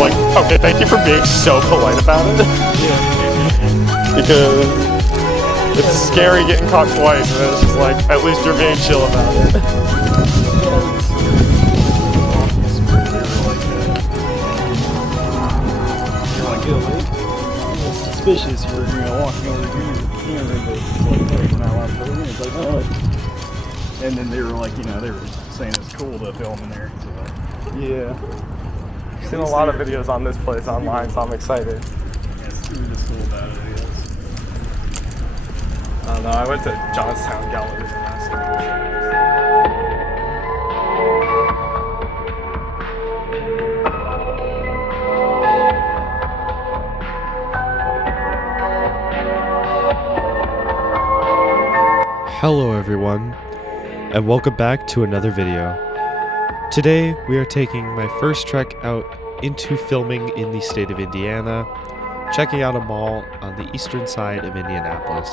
like, okay, thank you for being so polite about it. Yeah. Because it's scary getting caught twice, and it's just like, at least you're being chill about it. You're like, yo, man, it's suspicious. You're walking over here. It's like, hey, you're not allowed to film. It's like, oh. And then they were like, they were saying it's cool to film in there. So, Yeah. I've seen a lot of videos on this place online, so I'm excited. Yeah, it's just cool about it, I guess. I don't know, I went to Johnstown Gallery last night. Hello everyone, and welcome back to another video. Today we are taking my first trek out into filming in the state of Indiana, checking out a mall on the eastern side of Indianapolis.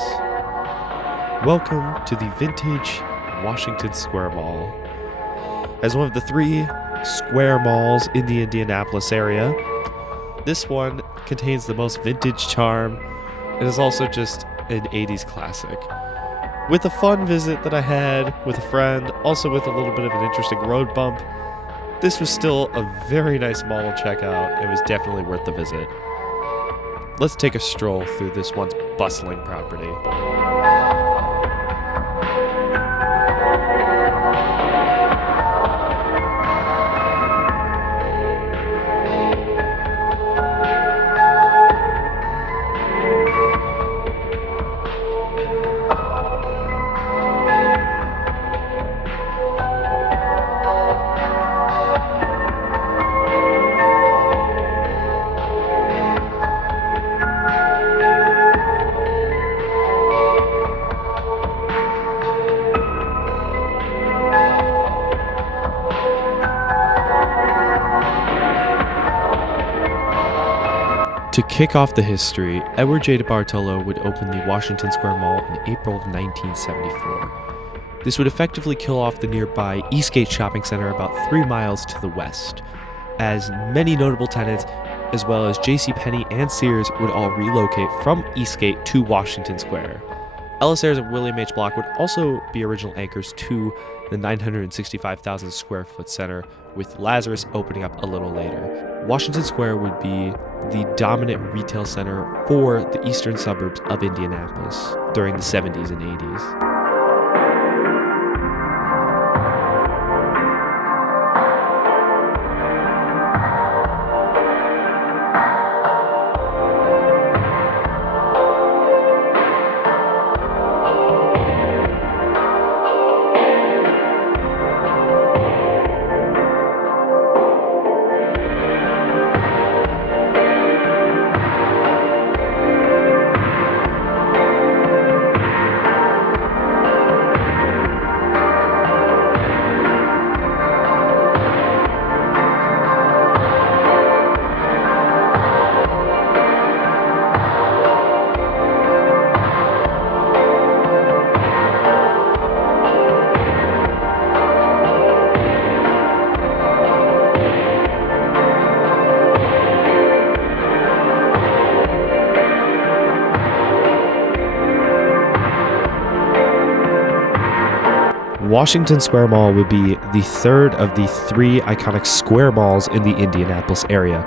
Welcome to the vintage Washington Square Mall. As one of the 3 square malls in the Indianapolis area, this one contains the most vintage charm and is also just an 80s classic. With a fun visit that I had with a friend, also with a little bit of an interesting road bump, this was still a very nice mall to check out and was definitely worth the visit. Let's take a stroll through this once bustling property. To kick off the history, Edward J. DeBartolo would open the Washington Square Mall in April of 1974. This would effectively kill off the nearby Eastgate Shopping Center about 3 miles to the west, as many notable tenants, as well as JCPenney and Sears, would all relocate from Eastgate to Washington Square. Ellis Ayres and William H. Block would also be original anchors to the 965,000 square foot center, with Lazarus opening up a little later. Washington Square would be the dominant retail center for the eastern suburbs of Indianapolis during the 70s and 80s. Washington Square Mall would be the third of the 3 iconic square malls in the Indianapolis area,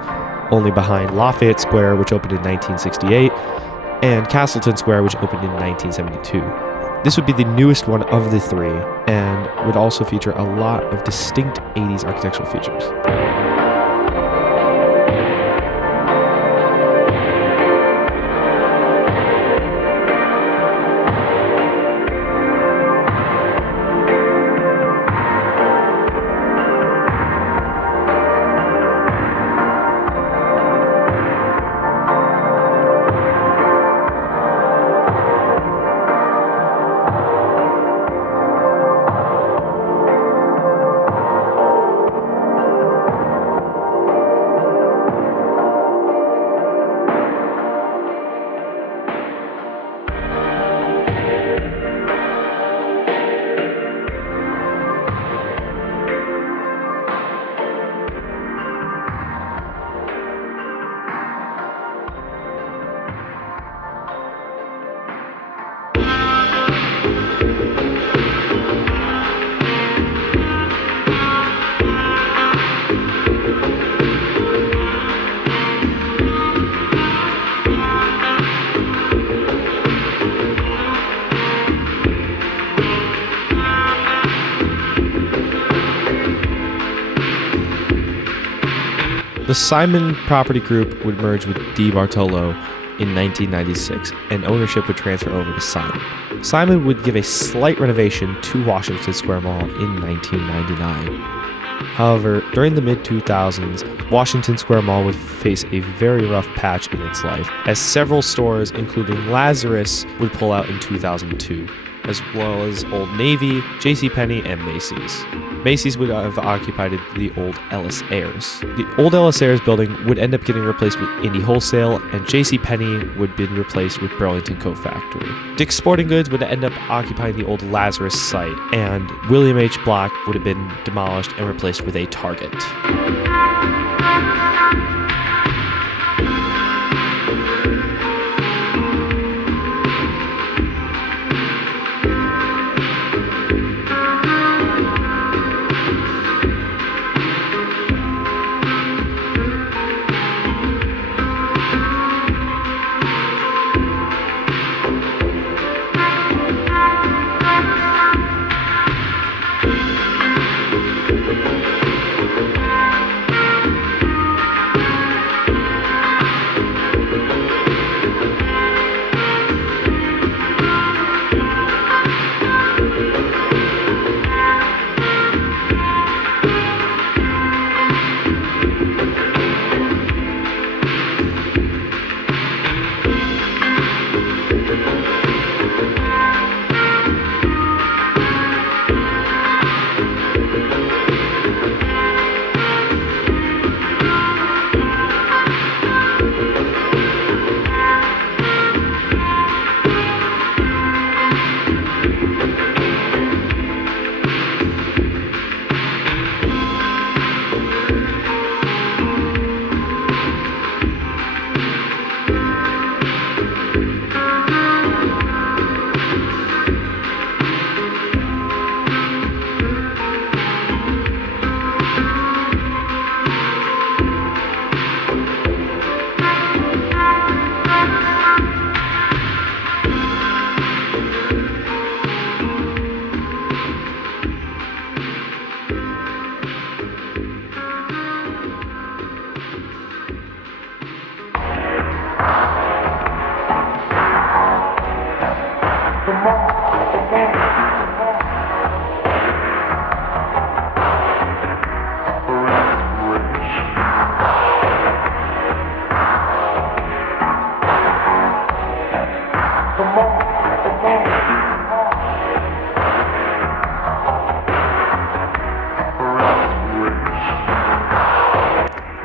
only behind Lafayette Square, which opened in 1968, and Castleton Square, which opened in 1972. This would be the newest one of the 3, and would also feature a lot of distinct 80s architectural features. The Simon Property Group would merge with DeBartolo in 1996, and ownership would transfer over to Simon. Simon would give a slight renovation to Washington Square Mall in 1999. However, during the mid-2000s, Washington Square Mall would face a very rough patch in its life, as several stores, including Lazarus, would pull out in 2002, as well as Old Navy, JCPenney, and Macy's. Macy's would have occupied the old Ellis Ayres. The old Ellis Ayres building would end up getting replaced with Indie Wholesale, and JCPenney would be replaced with Burlington Coat Factory. Dick's Sporting Goods would end up occupying the old Lazarus site, and William H. Block would have been demolished and replaced with a Target.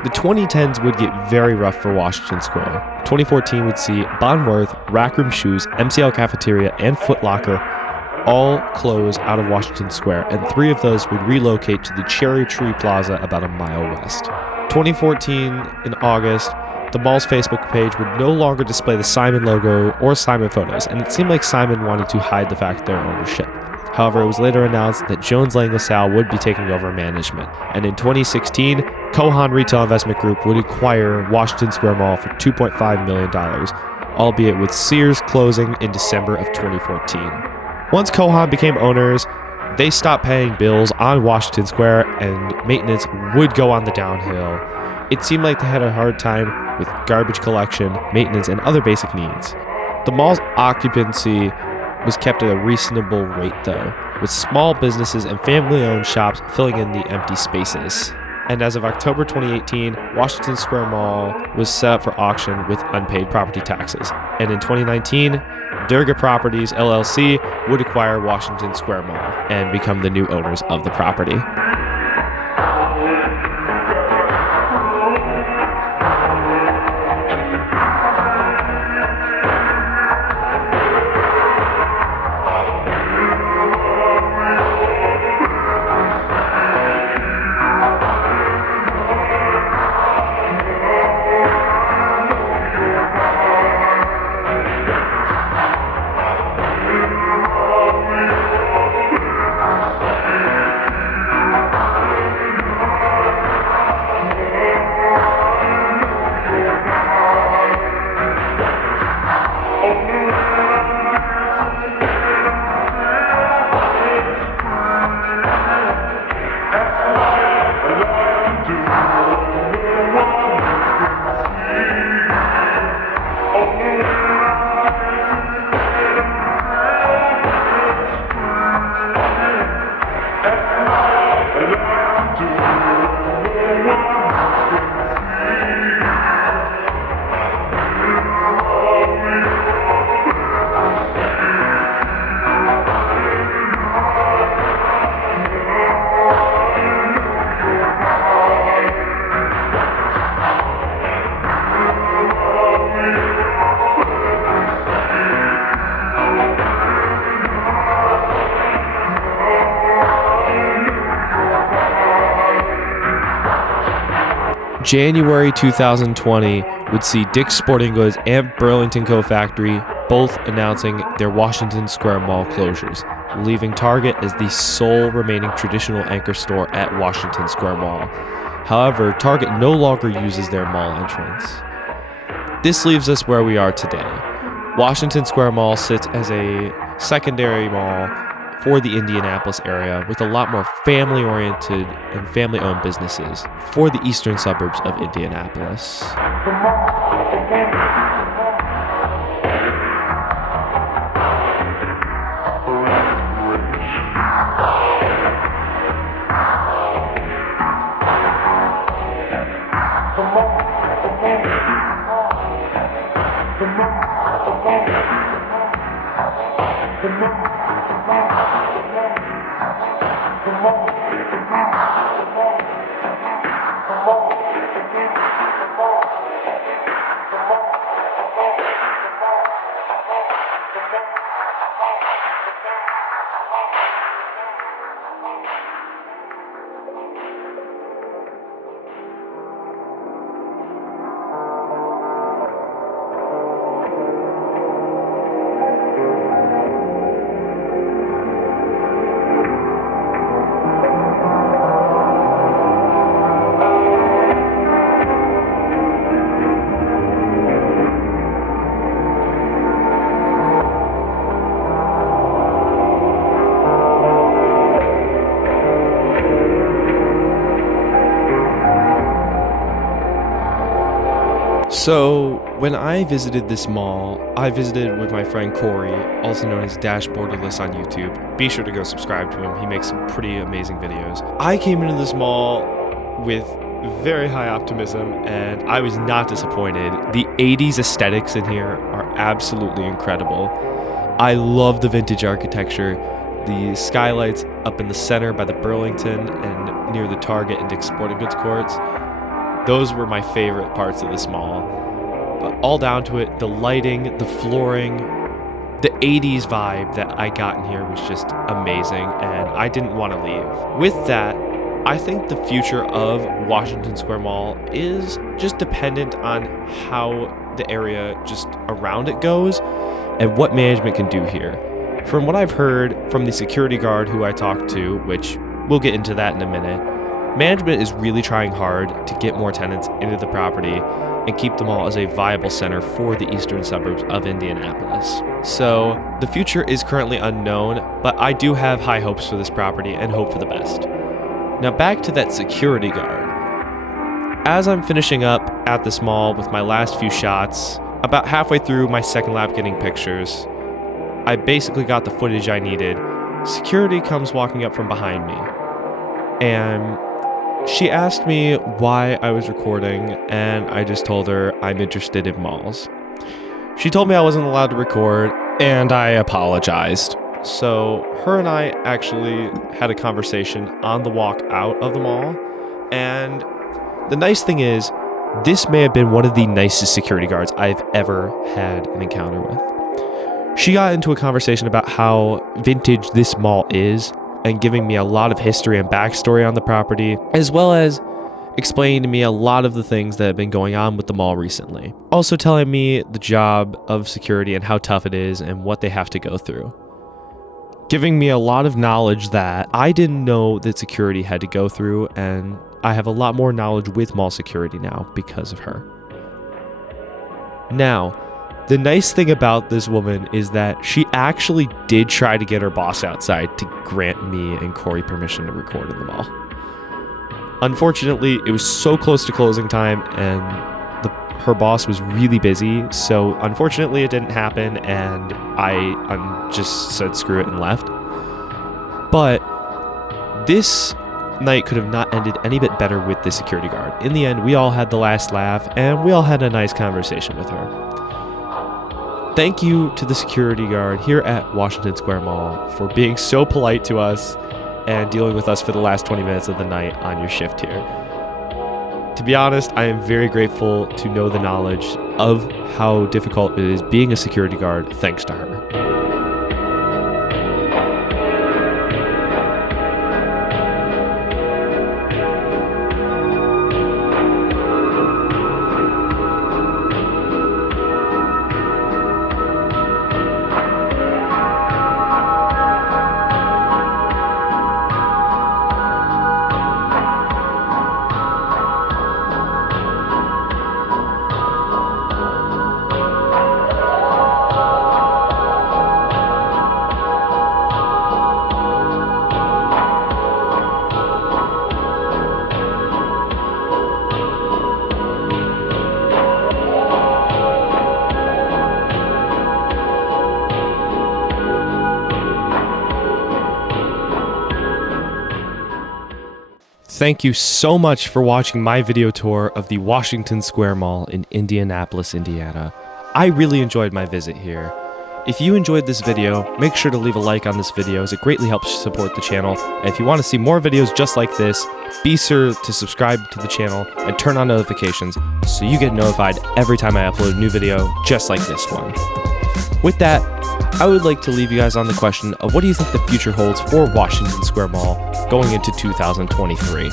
The 2010s would get very rough for Washington Square. 2014 would see Bon Worth, Rack Room Shoes, MCL Cafeteria, and Foot Locker all close out of Washington Square, and 3 of those would relocate to the Cherry Tree Plaza about a mile west. 2014, in August, the mall's Facebook page would no longer display the Simon logo or Simon photos, and it seemed like Simon wanted to hide the fact of their ownership. However, it was later announced that Jones Lang LaSalle would be taking over management, and in 2016, Kohan Retail Investment Group would acquire Washington Square Mall for $2.5 million, albeit with Sears closing in December of 2014. Once Kohan became owners, they stopped paying bills on Washington Square, and maintenance would go on the downhill. It seemed like they had a hard time with garbage collection, maintenance, and other basic needs. The mall's occupancy was kept at a reasonable rate though, with small businesses and family-owned shops filling in the empty spaces. And as of October 2018, Washington Square Mall was set up for auction with unpaid property taxes. And in 2019, Durga Properties LLC would acquire Washington Square Mall and become the new owners of the property. January 2020 would see Dick's Sporting Goods and Burlington Coat Factory both announcing their Washington Square Mall closures, leaving Target as the sole remaining traditional anchor store at Washington Square Mall. However, Target no longer uses their mall entrance. This leaves us where we are today. Washington Square Mall sits as a secondary mall for the Indianapolis area with a lot more family-oriented and family-owned businesses for the eastern suburbs of Indianapolis. So, when I visited this mall, I visited with my friend Corey, also known as Dashboarderless on YouTube. Be sure to go subscribe to him. He makes some pretty amazing videos. I came into this mall with very high optimism, and I was not disappointed. The 80s aesthetics in here are absolutely incredible. I love the vintage architecture. The skylights up in the center by the Burlington and near the Target and Dick's Sporting Goods courts. Those were my favorite parts of this mall. But all down to it, the lighting, the flooring, the 80s vibe that I got in here was just amazing, and I didn't want to leave. With that, I think the future of Washington Square Mall is just dependent on how the area just around it goes and what management can do here. From what I've heard from the security guard who I talked to, which we'll get into that in a minute, management is really trying hard to get more tenants into the property and keep the mall as a viable center for the eastern suburbs of Indianapolis. So the future is currently unknown, but I do have high hopes for this property and hope for the best. Now back to that security guard. As I'm finishing up at this mall with my last few shots, about halfway through my second lap getting pictures, I basically got the footage I needed. Security comes walking up from behind me, and she asked me why I was recording, and I just told her I'm interested in malls. She told me I wasn't allowed to record, and I apologized. So her and I actually had a conversation on the walk out of the mall, and the nice thing is, this may have been one of the nicest security guards I've ever had an encounter with. She got into a conversation about how vintage this mall is, and giving me a lot of history and backstory on the property, as well as explaining to me a lot of the things that have been going on with the mall recently. Also telling me the job of security and how tough it is and what they have to go through. Giving me a lot of knowledge that I didn't know that security had to go through, and I have a lot more knowledge with mall security now because of her. Now, the nice thing about this woman is that she actually did try to get her boss outside to grant me and Corey permission to record in the mall. Unfortunately, it was so close to closing time, and her boss was really busy, so unfortunately it didn't happen, and I just said screw it and left. But this night could have not ended any bit better with the security guard. In the end, we all had the last laugh, and we all had a nice conversation with her. Thank you to the security guard here at Washington Square Mall for being so polite to us and dealing with us for the last 20 minutes of the night on your shift here. To be honest, I am very grateful to know the knowledge of how difficult it is being a security guard thanks to her. Thank you so much for watching my video tour of the Washington Square Mall in Indianapolis, Indiana. I really enjoyed my visit here. If you enjoyed this video, make sure to leave a like on this video as it greatly helps support the channel. And if you want to see more videos just like this, be sure to subscribe to the channel and turn on notifications so you get notified every time I upload a new video just like this one. With that, I would like to leave you guys on the question of what do you think the future holds for Washington Square Mall going into 2023?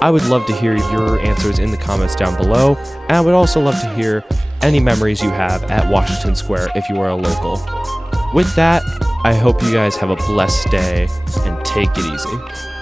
I would love to hear your answers in the comments down below, and I would also love to hear any memories you have at Washington Square if you are a local. With that, I hope you guys have a blessed day and take it easy.